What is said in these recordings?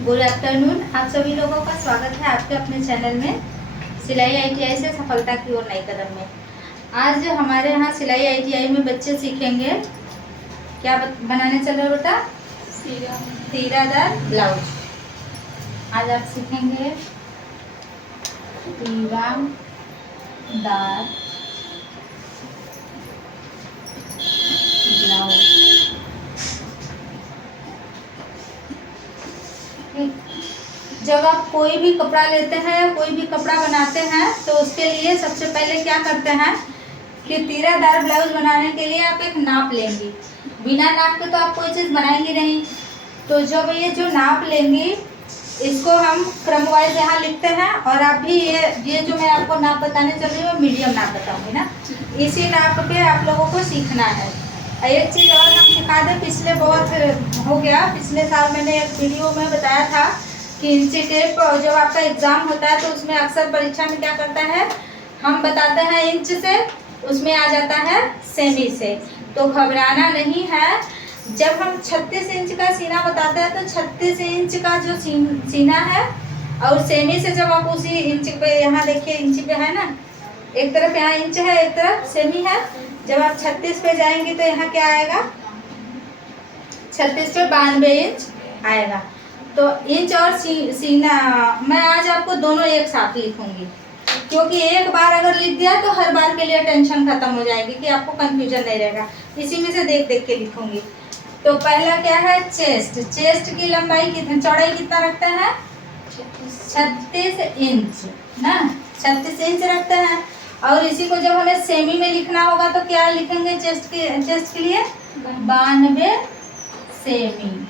Good afternoon. आप सभी लोगों का स्वागत है आपके अपने चैनल में सिलाई आईटीआई से सफलता की ओर नए कदम में। आज हमारे यहाँ सिलाई आईटीआई में बच्चे सीखेंगे क्या बनाने चल रहे हो बेटा? तीरादार ब्लाउज। आज आप सीखेंगे तीरादार ब्लाउज। जब आप कोई भी कपड़ा लेते हैं, कोई भी कपड़ा बनाते हैं, तो उसके लिए सबसे पहले क्या करते हैं कि तीरादार ब्लाउज बनाने के लिए आप एक नाप लेंगी। बिना नाप के तो आप कोई चीज़ बनाएंगी नहीं। तो जब ये जो नाप लेंगी, इसको हम क्रम वाइज यहाँ लिखते हैं। और आप भी ये जो मैं आपको नाप बताने चल रही हूँ, मीडियम नाप बताऊँगी ना, इसी नाप पे आप लोगों को सीखना है। एक चीज़ और हम सिखा दें, पिछले बहुत हो गया, पिछले साल मैंने एक वीडियो में बताया था कि इंची टेप जब आपका एग्ज़ाम होता है तो उसमें अक्सर परीक्षा में क्या करता है, हम बताते हैं इंच से, उसमें आ जाता है सेमी से। तो घबराना नहीं है। जब हम 36 इंच का सीना बताते हैं तो 36 इंच का जो सीना है, और सेमी से जब आप उसी इंच पे, यहाँ देखिए इंच पे है ना, एक तरफ यहाँ इंच है, एक तरफ सेमी है। जब आप 36 पे जाएंगे तो यहाँ क्या आएगा, 36 पे 92 इंच आएगा। तो इंच और सीना मैं आज आपको दोनों एक साथ लिखूंगी, क्योंकि एक बार अगर लिख दिया तो हर बार के लिए टेंशन खत्म हो जाएगी कि आपको कंफ्यूजन नहीं रहेगा। इसी में से देख देख के लिखूंगी। तो पहला क्या है, चेस्ट। चेस्ट की लंबाई कितनी, चौड़ाई कितना रखते हैं, 36 इंच ना, 36 इंच रखते हैं। और इसी को जब हमें सेमी में लिखना होगा तो क्या लिखेंगे, चेस्ट के लिए 92 सेमी।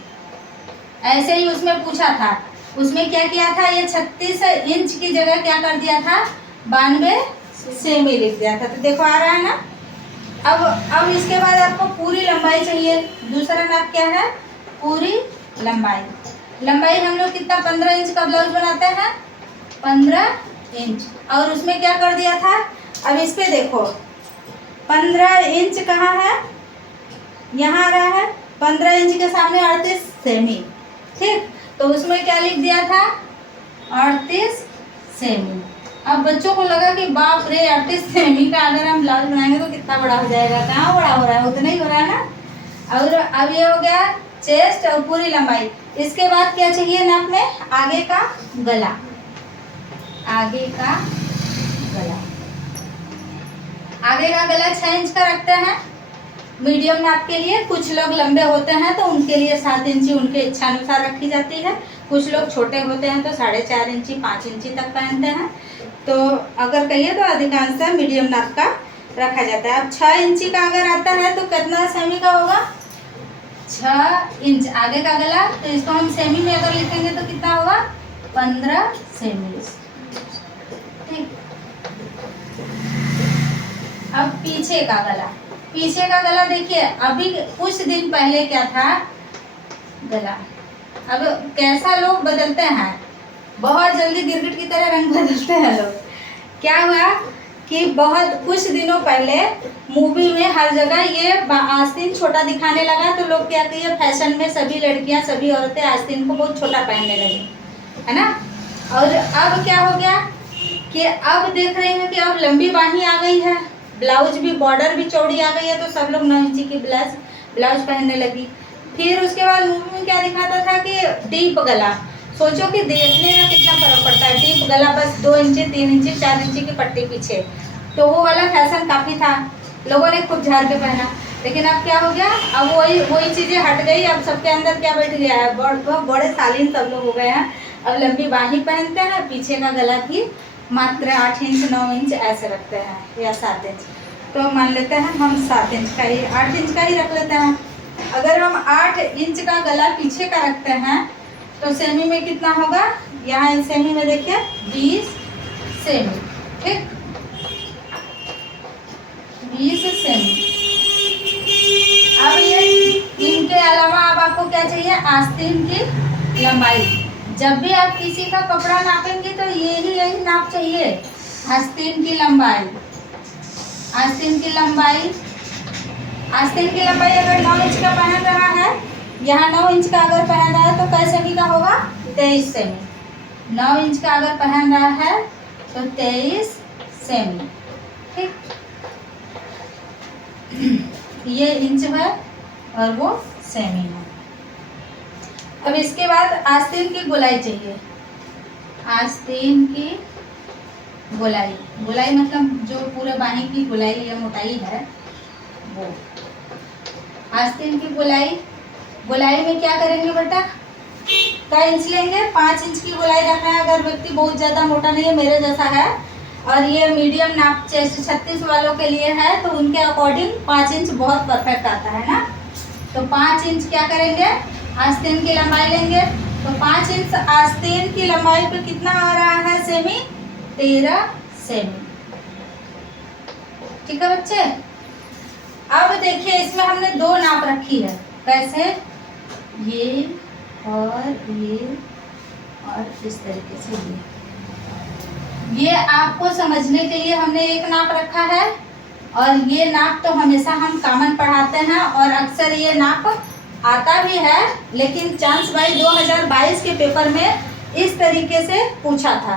ऐसे ही उसमें पूछा था, उसमें क्या किया था, ये 36 इंच की जगह क्या कर दिया था, 92 सेमी लिख दिया था। तो देखो आ रहा है ना। अब इसके बाद आपको पूरी लंबाई चाहिए। दूसरा नाप क्या है, पूरी लंबाई। लंबाई हम लोग कितना, 15 इंच का ब्लाउज बनाते हैं, 15 इंच। और उसमें क्या कर दिया था, अब इस पे देखो 15 इंच कहाँ है, यहाँ आ रहा है। 15 इंच के सामने 38 सेमी, ठीक। तो उसमें क्या लिख दिया था, 38 सेमी। अब बच्चों को लगा कि बाप रे, 38 सेमी का अगर हम ब्लाउज बनाएंगे तो कितना बड़ा हो जाएगा। कहाँ बड़ा हो रहा है, उतना ही हो रहा है ना। और अब ये हो गया चेस्ट और पूरी लंबाई। इसके बाद क्या चाहिए नाप में, आगे का गला। आगे का गला, आगे का गला 6 इंच का रखते हैं मीडियम नाप के लिए। कुछ लोग लंबे होते हैं तो उनके लिए 7 इंची उनके इच्छा अनुसार रखी जाती है। कुछ लोग छोटे होते हैं तो 4.5 इंची 5 इंची तक पहनते हैं। तो अगर कहिए तो अधिकांशतः मीडियम नाप का रखा जाता है। अब 6 इंची का अगर आता है तो कितना सेमी का होगा, 6 इंच आगे का गला। तो इसको हम सेमी में अगर लिखेंगे तो कितना होगा, 15 सेमी, ठीक। अब पीछे का गला। पीछे का गला देखिए, अभी कुछ दिन पहले क्या था गला, अब कैसा लोग बदलते हैं, बहुत जल्दी गिरगिट की तरह रंग बदलते हैं लोग। क्या हुआ कि बहुत कुछ दिनों पहले मूवी में हर जगह ये आस्तीन छोटा दिखाने लगा, तो लोग क्या किए, फैशन में सभी लड़कियां सभी औरतें आस्तीन को बहुत छोटा पहनने लगी, है ना। और अब क्या हो गया कि अब देख रहे हैं कि अब लंबी बाही आ गई है, ब्लाउज भी बॉर्डर भी चौड़ी आ गई है, तो सब लोग 9 इंची की ब्लाउज पहनने लगी। फिर उसके बाद मूवी में क्या दिखाता था कि डीप गला। सोचो कि देखने में कितना फर्क पड़ता है, डीप गला बस 2 इंची 3 इंची 4 इंची की पट्टी पीछे। तो वो वाला फैशन काफ़ी था, लोगों ने खूब झाड़ के पहना। लेकिन अब क्या हो गया, अब वही चीज़ें हट गई। अब सबके अंदर क्या बैठ गया है, बड़े शालीन सब लोग हो गए हैं। अब लंबी बाही पहनते हैं, पीछे का गला भी मात्र 8 इंच 9 इंच ऐसे रखते हैं, या 7 इंच। तो मान लेते हैं हम 7 इंच का ही, 8 इंच का ही रख लेते हैं। अगर हम 8 इंच का गला पीछे का रखते हैं तो सेमी में कितना होगा, यहाँ सेमी में देखिए 20 सेमी, ठीक, 20 सेमी। अब ये इनके अलावा अब आपको क्या चाहिए, आस्तीन की लंबाई। जब भी आप किसी का कपड़ा नापेंगे तो यही नाप चाहिए, आस्तीन की लंबाई। आस्तीन की लंबाई अगर 9 इंच का पहन रहा है, यहाँ 9 इंच का अगर पहन रहा है तो कै सेमी का होगा, 23 सेमी। 9 इंच का अगर पहन रहा है तो 23 सेमी। ठीक, ये इंच है और वो सेमी है। अब इसके बाद आस्तीन की गोलाई चाहिए। आस्तीन की गोलाई, गोलाई मतलब जो पूरे बाहीं की गोलाई या मोटाई है वो। आस्तीन की गोलाई, गोलाई में क्या करेंगे बेटा, क्या इंच लेंगे, 5 इंच की गोलाई रखना है। अगर व्यक्ति बहुत ज़्यादा मोटा नहीं है, मेरे जैसा है, और ये मीडियम नाप चेस्ट 36 वालों के लिए है, तो उनके अकॉर्डिंग 5 इंच बहुत परफेक्ट आता है ना। तो 5 इंच क्या करेंगे, आस्तीन की लंबाई लेंगे। तो 5 इंच आस्तीन की लंबाई पे कितना आ रहा है सेमी, 13 सेमी। ठीक है बच्चे। अब देखिए इसमें हमने 2 नाप रखी है। कैसे, ये और इस तरीके से ये आपको समझने के लिए हमने एक नाप रखा है। और ये नाप तो हमेशा हम कॉमन पढ़ाते हैं और अक्सर ये नाप आता भी है, लेकिन चांस भाई 2022 के पेपर में इस तरीके से पूछा था।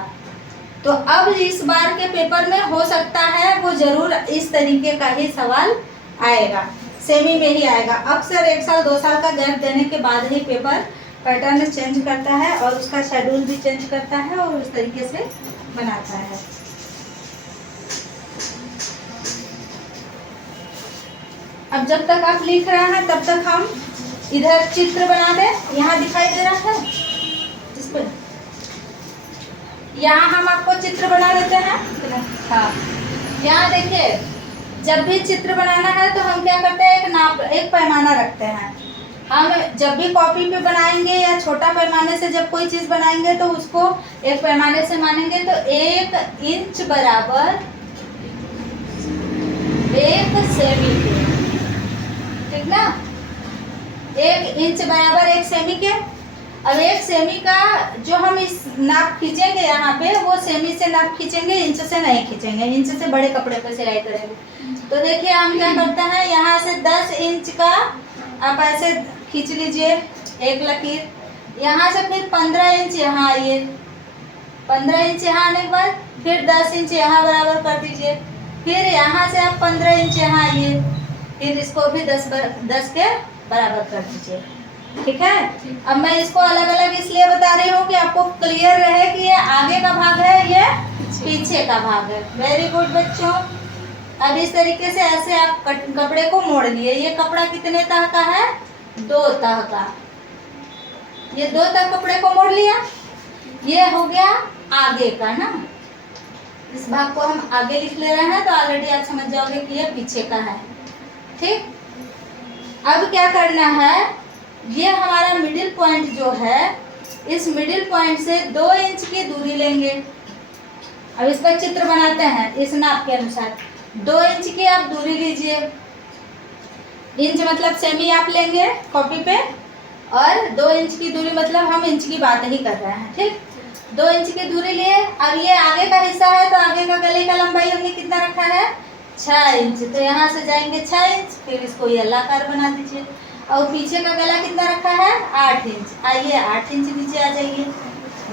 तो अब इस बार के पेपर में हो सकता है वो जरूर इस तरीके का ही सवाल आएगा, सेमी में ही आएगा। अक्सर 1 साल 2 साल का गैप देने के बाद ही पेपर पैटर्न चेंज करता है और उसका शेड्यूल भी चेंज करता है और उस तरीके से बनाता है। अब जब तक आप लिख रहे हैं तब तक हम इधर चित्र बना दें। यहाँ दिखाई दे रहा है जिस पर, यहाँ हम आपको चित्र बना देते हैं। हाँ, यहाँ देखिए, जब भी चित्र बनाना है तो हम क्या करते हैं, एक पैमाना रखते हैं। हम जब भी कॉपी पे बनाएंगे या छोटा पैमाने से जब कोई चीज़ बनाएंगे तो उसको एक पैमाने से मानेंगे। तो 1 इंच बराबर 1 सेमी के, ठीक ना, 1 इंच बराबर 1 सेमी के। अब 1 सेमी का जो हम इस नाप खींचेंगे यहाँ पे, वो सेमी से नाप खींचेंगे, इंच से नहीं खींचेंगे। इंच से बड़े कपड़े पे सिलाई करेंगे। तो देखिए हम क्या करते हैं, यहाँ से 10 इंच का आप ऐसे खींच लीजिए एक लकीर। यहाँ से फिर 15 इंच यहाँ आइए, 15 इंच यहाँ आने के बाद फिर 10 इंच यहाँ बराबर कर दीजिए। फिर यहाँ से आप 15 इंच यहाँ आइए, फिर इसको भी 10 के बराबर कर दीजिए। ठीक है। अब मैं इसको अलग अलग इसलिए बता रही हूँ कि आपको क्लियर रहे कि ये आगे का भाग है, ये पीछे का भाग है। वेरी गुड बच्चों। अब इस तरीके से ऐसे आप कपड़े को मोड़ लिए। ये कपड़ा कितने तह का है, 2 तह का। ये 2 तह कपड़े को मोड़ लिया। ये हो गया आगे का ना, इस भाग को हम आगे लिख ले रहे हैं तो ऑलरेडी आप समझ जाओगे कि ये पीछे का है। ठीक। अब क्या करना है, ये हमारा मिडिल पॉइंट जो है, इस मिडिल पॉइंट से 2 इंच की दूरी लेंगे। अब इस पर चित्र बनाते हैं इस नाप के अनुसार। 2 इंच की आप दूरी लीजिए। इंच मतलब सेमी आप लेंगे कॉपी पे, और 2 इंच की दूरी मतलब हम इंच की बात ही कर रहे हैं। ठीक। 2 इंच की दूरी लिए। अब ये आगे का हिस्सा है तो आगे का गले का लंबाई हमने कितना रखा है, 6 इंच। तो यहाँ से जाएंगे 6 इंच, फिर इसको ये अलाकार बना दीजिए। और पीछे का गला कितना रखा है, 8 इंच। आइए 8 इंच नीचे आ जाइए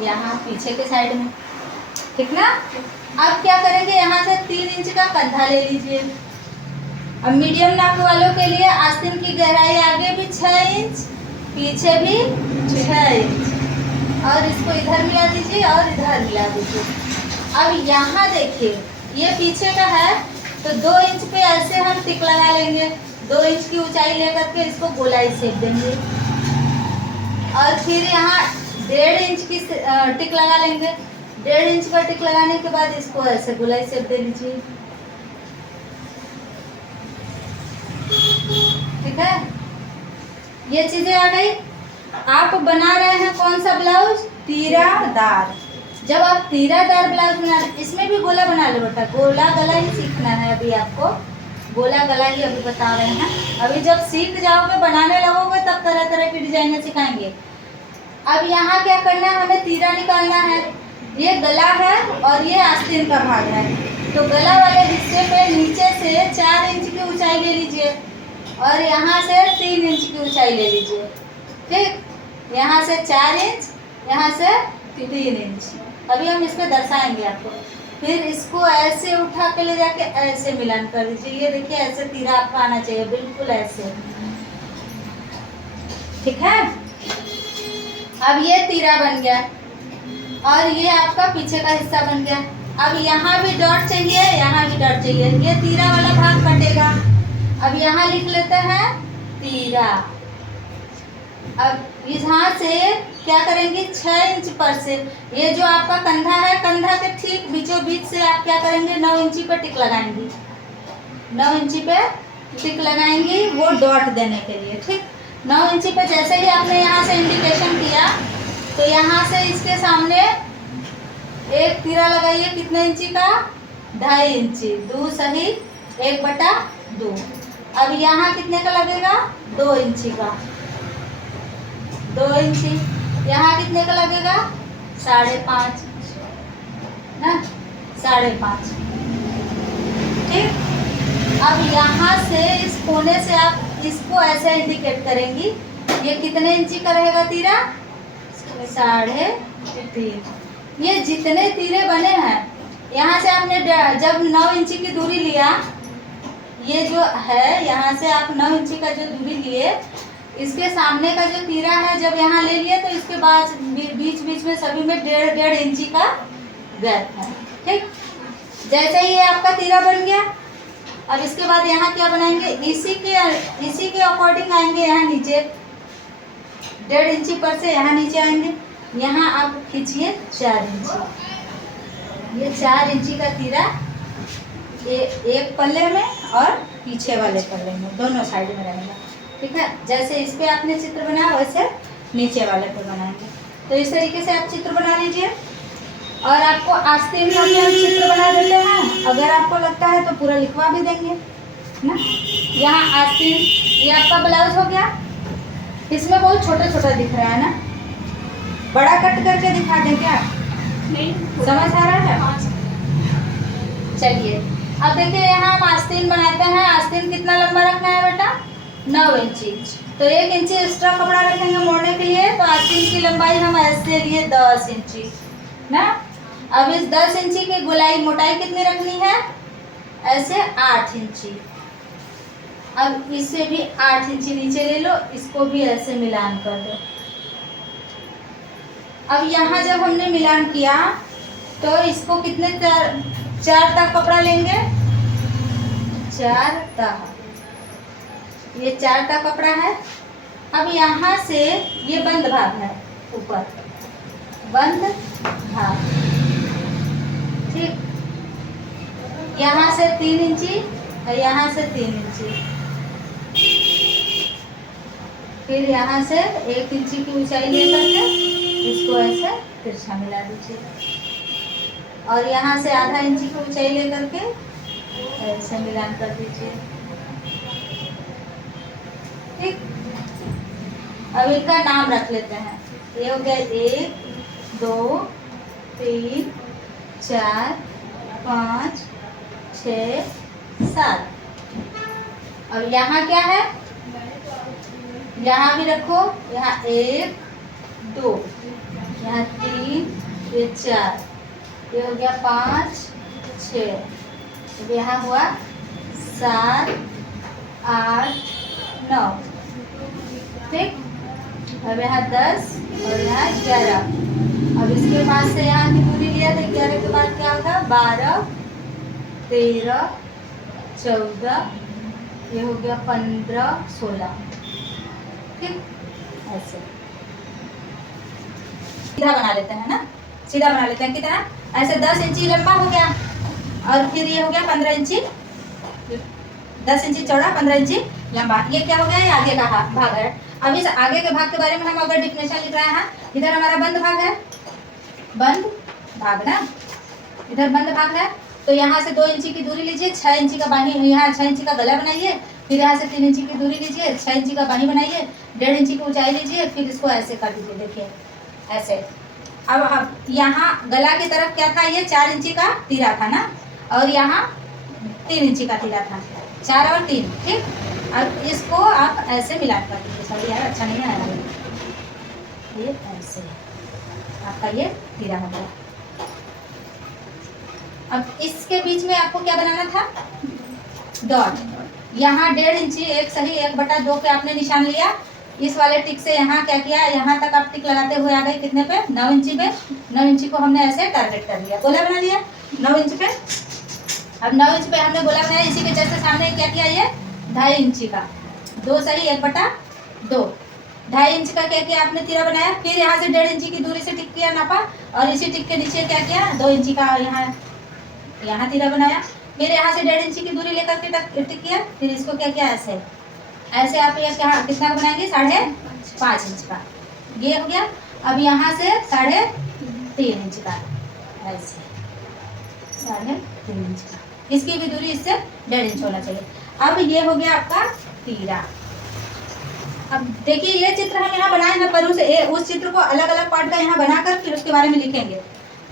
यहाँ पीछे के साइड में। ठीक ना। अब क्या करेंगे, यहाँ से 3 इंच का कंधा ले लीजिए। अब मीडियम नाप वालों के लिए आस्तीन की गहराई आगे भी 6 इंच, पीछे भी 6 इंच। और इसको इधर मिला दीजिए और इधर मिला दीजिए। अब यहाँ देखिए ये पीछे का है तो 2 इंच पे ऐसे हम टिक लगा लेंगे। 2 इंच की ऊंचाई लेकर के इसको गोलाई सेक देंगे। और फिर यहाँ 1.5 इंच की टिक लगा लेंगे। 1.5 इंच का टिक लगाने के बाद इसको ऐसे गोलाई सेक दे लीजिए। ठीक है। ये चीजें आ गई। आप बना रहे हैं कौन सा ब्लाउज, तीरादार। जब आप तीरादार ब्लाउज बना रहे, इसमें भी गोला बना लो बेटा, गोला गला ही सीखना है अभी आपको। गोला गला ही अभी बता रहे हैं। अभी जब सीख जाओगे, बनाने लगोगे, तब तरह तरह की डिजाइनें सिखाएंगे। अब यहाँ क्या करना है, हमें तीरा निकालना है। ये गला है और ये आस्तीन का भाग है। तो गला वाले हिस्से पे नीचे से 4 इंच की ऊंचाई ले लीजिए और यहाँ से 3 इंच की ऊंचाई ले लीजिए। ठीक। यहाँ से 4 इंच यहाँ से 3 इंच। अभी हम इसमें दर्शाएंगे आपको। फिर इसको ऐसे उठा के ले जाके ऐसे मिलान कर दीजिए। ये देखिए ऐसे तीरा आपका आना चाहिए, बिल्कुल ऐसे। ठीक है, अब ये तीरा बन गया और ये आपका पीछे का हिस्सा बन गया। अब यहाँ भी डॉट चाहिए, यहाँ भी डॉट चाहिए। ये तीरा वाला भाग कटेगा। अब यहाँ लिख लेते हैं तीरा। अब यहाँ से क्या करेंगे, 6 इंच पर से ये जो आपका कंधा है, कंधा के ठीक बीचों बीच से आप क्या करेंगे, 9 इंची पे टिक लगाएंगे। 9 इंची पे टिक लगाएंगी वो डॉट देने के लिए। ठीक, 9 इंची पे जैसे ही आपने यहाँ से इंडिकेशन किया तो यहाँ से इसके सामने एक तीरा लगाइए। कितने इंची का, 2.5 इंची। 2 सही 1/2। अब यहाँ कितने का लगेगा, 2 इंची का। 2 इंची। यहाँ कितने का लगेगा, 5.5 ना, 5.5। ठीक, अब यहाँ से इस कोने से आप इसको ऐसे इंडिकेट करेंगी। ये कितने इंची का रहेगा तीरा, 3.5। ये जितने तीरे बने हैं, यहाँ से आपने जब 9 इंची की दूरी लिया, ये जो है यहाँ से आप 9 इंची का जो दूरी लिए, इसके सामने का जो तीरा है जब यहाँ ले लिए तो इसके बाद बीच बीच में सभी में 1.5 इंची का गैप है। ठीक, जैसे ही ये आपका तीरा बन गया, अब इसके बाद यहाँ क्या बनाएंगे, इसी के अकॉर्डिंग आएंगे यहाँ नीचे 1.5 इंची पर से यहाँ नीचे आएंगे। यहाँ आप खींचिए 4 इंची। ये 4 इंची का तीरा एक पल्ले में और पीछे वाले पल्ले में, दोनों साइड में रहेगा। ठीक है, जैसे इस पे आपने चित्र बनाया वैसे नीचे वाले पे बनाएंगे। तो इस तरीके से आप चित्र बना लीजिए। और आपको आस्तीन का भी हम चित्र बना देते हैं, अगर आपको लगता है तो पूरा लिखवा भी देंगे ना। यहाँ आस्तीन, ये आपका ब्लाउज हो गया। इसमें बहुत छोटा छोटा दिख रहा है ना, बड़ा कट करके दिखा दें क्या, नहीं समझ आ रहा है। चलिए अब देखिए, यहाँ हम आस्तीन बनाते हैं। आस्तीन कितना लंबा रखना है बेटा, 9 इंची। तो 1 इंची एक्स्ट्रा कपड़ा रखेंगे मोड़ने के लिए, तो आस्तीन की लंबाई हम ऐसे लिए 10 इंची ना। अब इस 10 इंची की गोलाई मोटाई कितनी रखनी है, ऐसे 8 इंची। अब इससे भी 8 इंची नीचे ले लो, इसको भी ऐसे मिलान कर दो। अब यहाँ जब हमने मिलान किया तो इसको कितने 4 तक कपड़ा लेंगे, 4 तक, ये 4 तक कपड़ा है। अब यहाँ से ये बंद भाग है, ऊपर बंद भाग। ठीक, यहाँ से 3 इंची और यहाँ से 3 इंची। फिर यहाँ से 1 इंची की ऊंचाई लेकर के इसको ऐसे तिरछा मिला दीजिए और यहाँ से आधा इंची की ऊंचाई लेकर के ऐसे मिलान कर दीजिए। ठीक, अब इनका नाम रख लेते हैं। ये हो गया 1 2 3 4 5 6 7। अब यहाँ क्या है, यहाँ भी रखो, यहाँ 1 2, यहाँ 3, ये 4, ये हो गया 5 6, अब यहाँ हुआ 7 8 9। ठीक, अब यहाँ 10 और यहाँ 11। अब इसके बाद से यहाँ की दूरी लिया तो 11 के बाद क्या होगा, 12 13 14, ये हो गया 15 16। ठीक, ऐसे सीधा बना लेते हैं ना, सीधा बना लेते हैं। कितना, ऐसे 10 इंची लंबा हो गया और फिर ये हो गया 15 इंची, 10 इंची चौड़ा 15 इंची लंबा। ये क्या हो गया, ये आगे का भाग है। अब इस आगे के भाग के बारे में हम अगर डिफिनेशन लिख रहे हैं, इधर हमारा बंद भाग है, बंद भाग ना, इधर बंद भाग है। तो यहाँ से 2 इंची की दूरी लीजिए, 6 इंची का बाही, यहाँ 6 इंची का गला बनाइए। फिर यहाँ से 3 इंची की दूरी लीजिए, 6 इंची का बाही बनाइए, 1.5 इंची की ऊंचाई लीजिए। फिर इसको ऐसे कर दीजिए, देखिए ऐसे। अब यहाँ गला की तरफ क्या था, ये 4 इंची का तीरा था ना, और यहाँ 3 इंची का तीरा था, 4 और 3। ठीक, अब इसको आप ऐसे मिला कर दीजिए। सॉरी यार, अच्छा नहीं आया ये, ऐसे आपका ये तीरा हो गया। अब इसके बीच में आपको क्या बनाना था, डॉट। यहाँ 1.5 इंची 1 सही 1/2 पे आपने निशान लिया। इस वाले टिक से यहाँ क्या किया, यहाँ तक आप टिक लगाते हुए आ गए कितने पे, 9 इंची पे। 9 इंची को हमने ऐसे टारगेट कर लिया, गोला बना लिया 9 इंच पे। अब 9 इंच पे हमने गोला बनाया, इसी के जैसे सामने क्या किया, ये 2.5 इंची का 2 सही 1/2 2.5 इंच का क्या किया आपने तीरा बनाया। फिर यहाँ से 1.5 इंची की दूरी से टिक किया नापा, और इसी टिक के नीचे क्या किया, 2 इंची का यहाँ तीरा बनाया। फिर यहाँ से 1.5 इंची की दूरी लेकर के टिक किया। फिर इसको क्या किया, ऐसे ऐसे आप ये क्या कितना बनाएंगे, 5.5 इंच का, ये हो गया। अब यहाँ से 3.5 इंच का, ऐसे 3.5 इंच का, इसकी भी दूरी इससे 1.5 इंच होना चाहिए। अब ये हो गया आपका तीरा। अब देखिए ये चित्र हम यहाँ बनाए हैं, पर उस चित्र को अलग अलग पार्ट का यहाँ बनाकर फिर उसके बारे में लिखेंगे,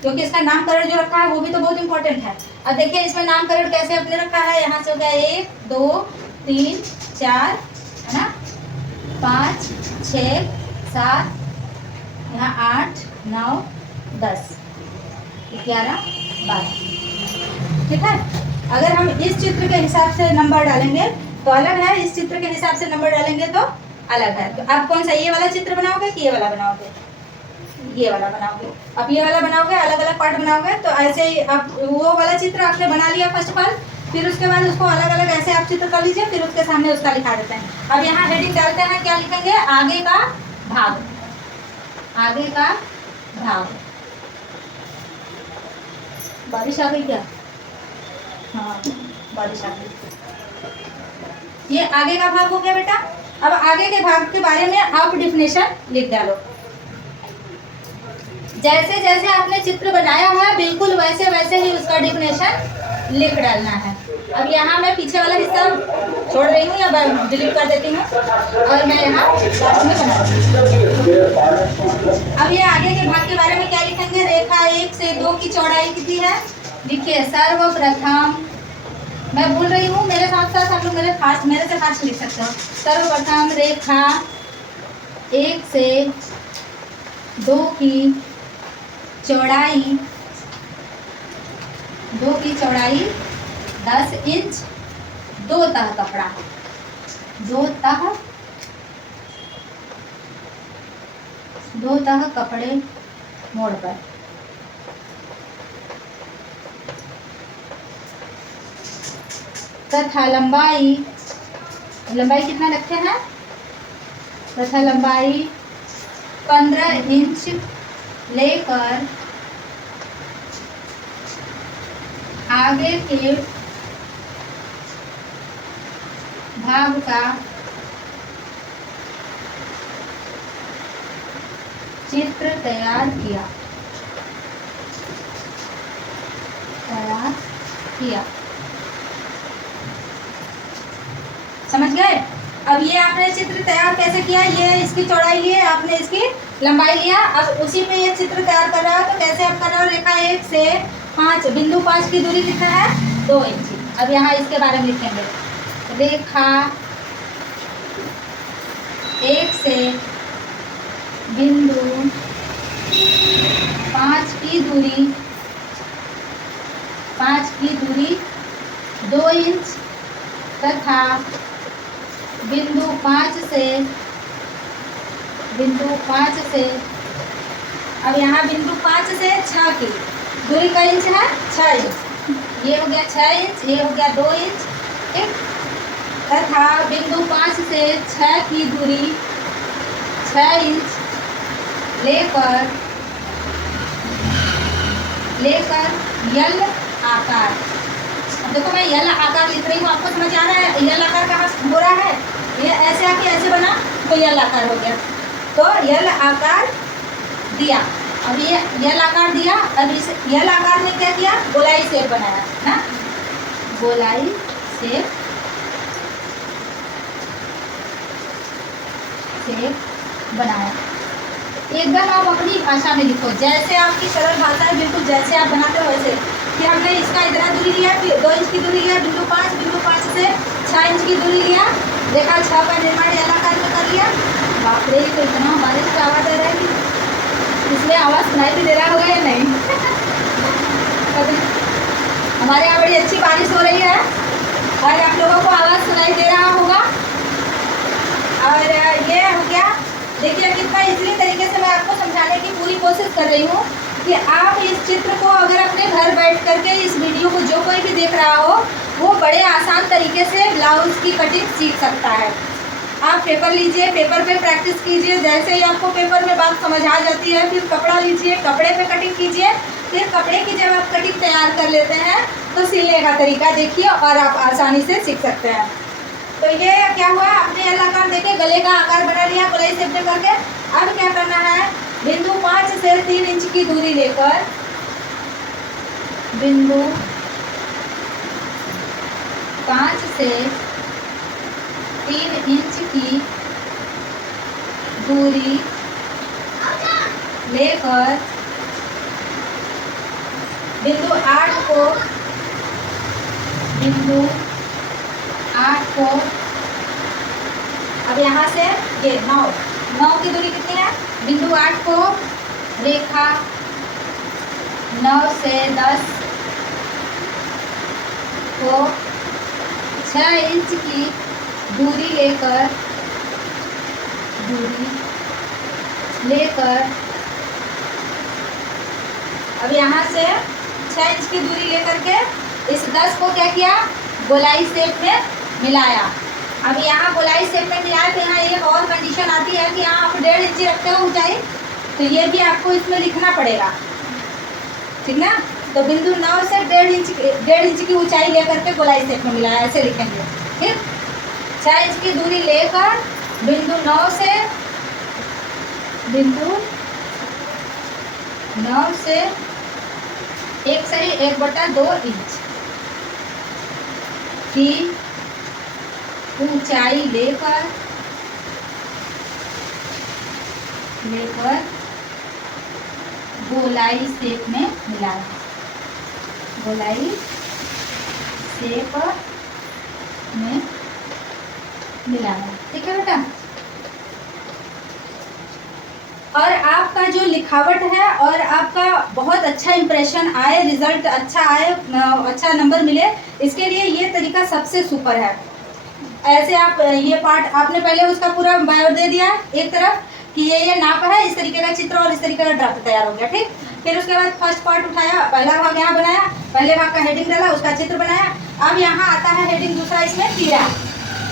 क्योंकि इसका नामकरण जो रखा है वो भी तो बहुत इंपॉर्टेंट है। अब देखिए इसमें नामकरण कैसे अपने रखा है, यहाँ से हो गया 1 2 3 4 है ना, 5 6 7, यहाँ 8 9 10 11 12, ठीक है। अगर हम इस चित्र के हिसाब से नंबर डालेंगे तो अलग है, इस चित्र के हिसाब से नंबर डालेंगे तो अलग है। तो आप कौन सा, ये वाला चित्र बनाओगे कि ये वाला बनाओगे, ये वाला बनाओगे। अब ये वाला बनाओगे, अलग अलग पार्ट बनाओगे, तो ऐसे ही अब वो वाला चित्र आपने बना लिया फर्स्ट ऑफ ऑल, फिर उसके बाद उसको अलग अलग ऐसे आप चित्र कर लीजिए, फिर उसके सामने उसका लिखा देते हैं। अब यहाँ हेडिंग डालते हैं, क्या लिखेंगे, आगे का भाग, आगे का भाग। बारिश आ गई क्या, हाँ बारिश आ गई। ये आगे का भाग हो गया बेटा। अब आगे के भाग के बारे में आप डिफिनेशन लिख डालो। जैसे जैसे आपने चित्र बनाया है बिल्कुल वैसे वैसे ही उसका डिफिनेशन लिख डालना है। अब यहाँ मैं पीछे वाला हिस्सा छोड़ रही हूँ या डिलीट कर देती हूँ, और मैं यहाँ लास्ट में बना दूँगी। अब ये आगे के भाग के बारे में क्या लिखेंगे, रेखा 1 से 2 की चौड़ाई कितनी है, देखिए सर्वप्रथम, मैं बोल रही हूँ मेरे साथ साथ आप लोग मेरे से फास्ट लिख सकते हो। सर्वप्रथम रेखा 1 से 2 की चौड़ाई 10 इंच 2 तह कपड़ा, 2 तह कपड़े मोड़ पर। तथा लंबाई कितना रखते हैं, तथा लंबाई 15 इंच लेकर आगे के भाग का चित्र तैयार किया। समझ गए। अब ये आपने चित्र तैयार कैसे किया, ये इसकी चौड़ाई लिए, आपने इसकी लंबाई लिया। अब उसी पे ये चित्र तैयार कर रहा है, तो कैसे आप कर रहे हो, रेखा 1 से 5 बिंदु 5 की दूरी कितना है, 2 इंच। अब यहाँ इसके बारे में लिखेंगे, रेखा 1 से बिंदु 5 की दूरी 2 इंच तथा बिंदु 5 से अब यहाँ बिंदु 5 से 6 की दूरी का इंच है 6 इंच, ये हो गया 6 इंच, ये हो गया 2 इंच, ठीक। तथा बिंदु 5 से 6 की दूरी 6 इंच लेकर यल आकार। अब देखो मैं यल आकार लिख रही हूँ, आपको समझ आ रहा है यल आकार कहाँ हो रहा है, ये ऐसे आके ऐसे बना तो यल आकार हो गया। तो यल आकार दिया, अब ये यल आकार दिया। अब इस यल आकार में क्या किया, गोलाई शेप बनाया ना, गोलाई शेप बनाया। एकदम आप अपनी भाषा में लिखो, जैसे आपकी सरल भाषा है, बिल्कुल जैसे आप बनाते हो वैसे। कि हमने इसका इतना दूरी लिया, 2 इंच की दूरी लिया, बिंदु 5 से 6 इंच की दूरी लिया, रेखा 6 का निर्माण यल आकार में कर लिया। बाप रे, तो इतना बारिश की आवाज़ आ रहा है कि इसमें आवाज़ सुनाई भी दे रहा होगा या नहीं? हमारे यहाँ बड़ी अच्छी बारिश हो रही है और आप लोगों को आवाज़ सुनाई दे रहा होगा। और ये हो गया, देखिए कितना इजीली तरीके से मैं आपको समझाने की पूरी कोशिश कर रही हूँ कि आप इस चित्र को अगर अपने घर बैठ करके इस वीडियो को जो कोई भी देख रहा हो वो बड़े आसान तरीके से ब्लाउज की कटिंग सीख सकता है। आप पेपर लीजिए, पेपर पे प्रैक्टिस कीजिए, जैसे ही आपको पेपर में बात समझ आ जाती है फिर कपड़ा लीजिए, कपड़े पे कटिंग कीजिए, फिर कपड़े की जब आप कटिंग तैयार कर लेते हैं तो सिलने का तरीका देखिए और आप आसानी से सीख सकते हैं। तो ये क्या हुआ, आपने एल आकार देके गले का आकार बना लिया गोलाई शेप में करके। अब क्या करना है, बिंदु 5 से 3 इंच की दूरी लेकर, बिंदु 5 से 3 इंच की दूरी लेकर बिंदु 8 को अब यहाँ से ये 9 की दूरी कितनी है, बिंदु 8 को रेखा 9 से 10 को 6 इंच की दूरी लेकर अब यहाँ से 6 इंच की दूरी लेकर के इस 10 को क्या किया, गोलाई शेप में मिलाया। अब यहाँ गोलाई शेप में मिलाया तो यहाँ एक और कंडीशन आती है कि यहाँ आप 1.5 इंच रखते हो ऊंचाई, तो ये भी आपको इसमें लिखना पड़ेगा, ठीक ना। तो बिंदु 9 से 1.5 इंच की ऊंचाई लेकर के गोलाई शेप में मिलाया, ऐसे लिखेंगे। ठीक, 6 इंच की दूरी लेकर बिंदु 9 से 1/2 इंच की ऊंचाई लेकर गोलाई शेप में मिलाया, गोलाई शेप में मिलाया। ठीक है बेटा। और आपका जो लिखावट है और आपका बहुत अच्छा इंप्रेशन आए, रिजल्ट अच्छा आए, अच्छा नंबर मिले, इसके लिए ये तरीका सबसे सुपर है। ऐसे आप ये पार्ट आपने पहले उसका पूरा बायो दे दिया एक तरफ कि ये नाप है, इस तरीके का चित्र और इस तरीके का ड्राफ्ट तैयार हो गया। ठीक, फिर उसके बाद फर्स्ट पार्ट उठाया, पहला भाग यहाँ बनाया, पहले भाग का हेडिंग डाला, उसका चित्र बनाया। अब यहाँ आता है हेडिंग दूसरा, इसमें तीरा,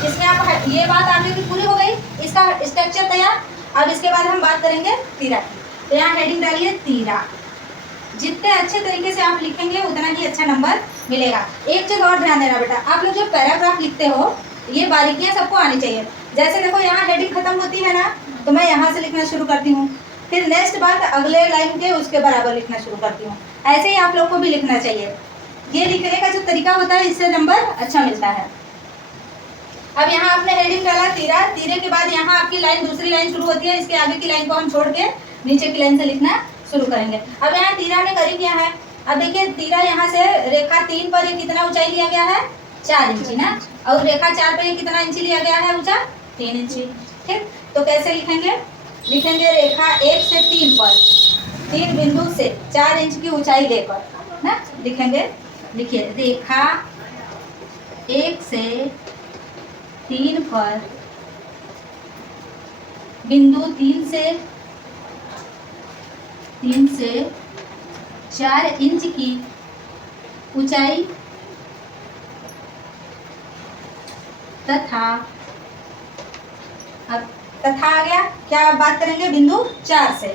इसमें आप ये बात आगे की पूरी हो गई, इसका स्ट्रक्चर तैयार। अब इसके बाद हम बात करेंगे तीरा की, तो यहाँ हेडिंग डालिए तीरा। जितने अच्छे तरीके से आप लिखेंगे उतना ही अच्छा नंबर मिलेगा। एक चीज़ और ध्यान देना बेटा, आप लोग जो पैराग्राफ लिखते हो ये बारीकियाँ सबको आनी चाहिए। जैसे देखो यहाँ हेडिंग खत्म होती है ना, तो मैं यहाँ से लिखना शुरू करती हूँ, फिर नेक्स्ट बात अगले लाइन के उसके बराबर लिखना शुरू करती हूँ। ऐसे ही आप लोग को भी लिखना चाहिए। ये लिखने का जो तरीका होता है इससे नंबर अच्छा मिलता है। अब यहाँ आपने हेडिंग डाला तीरा, तीरे के बाद यहाँ आपकी लाइन दूसरी लाइन शुरू होती है, इसके आगे की लाइन को हम छोड़ के नीचे की लाइन से लिखना शुरू करेंगे। अब यहाँ तीरा में करीब क्या है, अब देखिए तीरा यहाँ से रेखा 3 पर ये कितना ऊंचाई लिया गया है, 4 इंची ना, और रेखा 4 पे कितना इंची लिया गया है ऊंचा, 3 इंची। ठीक, तो कैसे लिखेंगे, लिखेंगे रेखा 1 से 3 पर 3 बिंदु से 4 इंच की ऊंचाई लेकर ना, लिखेंगे। लिखिए रेखा 1 से 3 पर बिंदु 3 से 4 इंच की ऊंचाई तथा, अब तथा आ गया, क्या बात करेंगे, बिंदु 4 से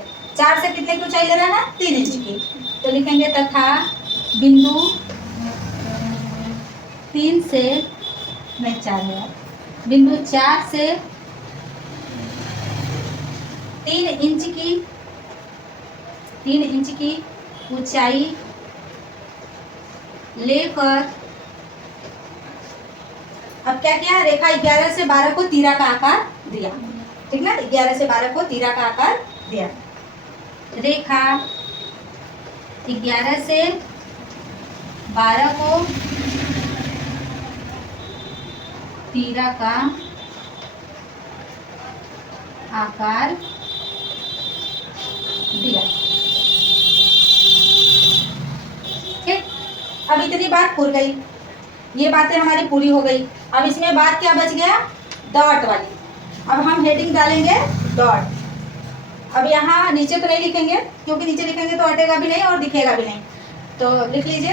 कितने की ऊंचाई ले रहा है, 3 इंच की, तो लिखेंगे तथा बिंदु 3 से नहीं 4 है, बिंदु 4 से 3 इंच की ऊंचाई लेकर, अब क्या किया, रेखा 11 से 12 को तीरा का आकार दिया। ठीक ना, 11 से 12 को तीरा का आकार दिया। रेखा 11 से 12 को तीरा का दिया। ठीक, अब इतनी बात पूरी गई, ये बातें हमारी पूरी हो गई। अब इसमें बात क्या बच गया, डॉट वाली। अब हम हेडिंग डालेंगे डॉट। अब यहाँ नीचे तो नहीं लिखेंगे, क्योंकि नीचे लिखेंगे तो हटेगा भी नहीं और दिखेगा भी नहीं, तो लिख लीजिए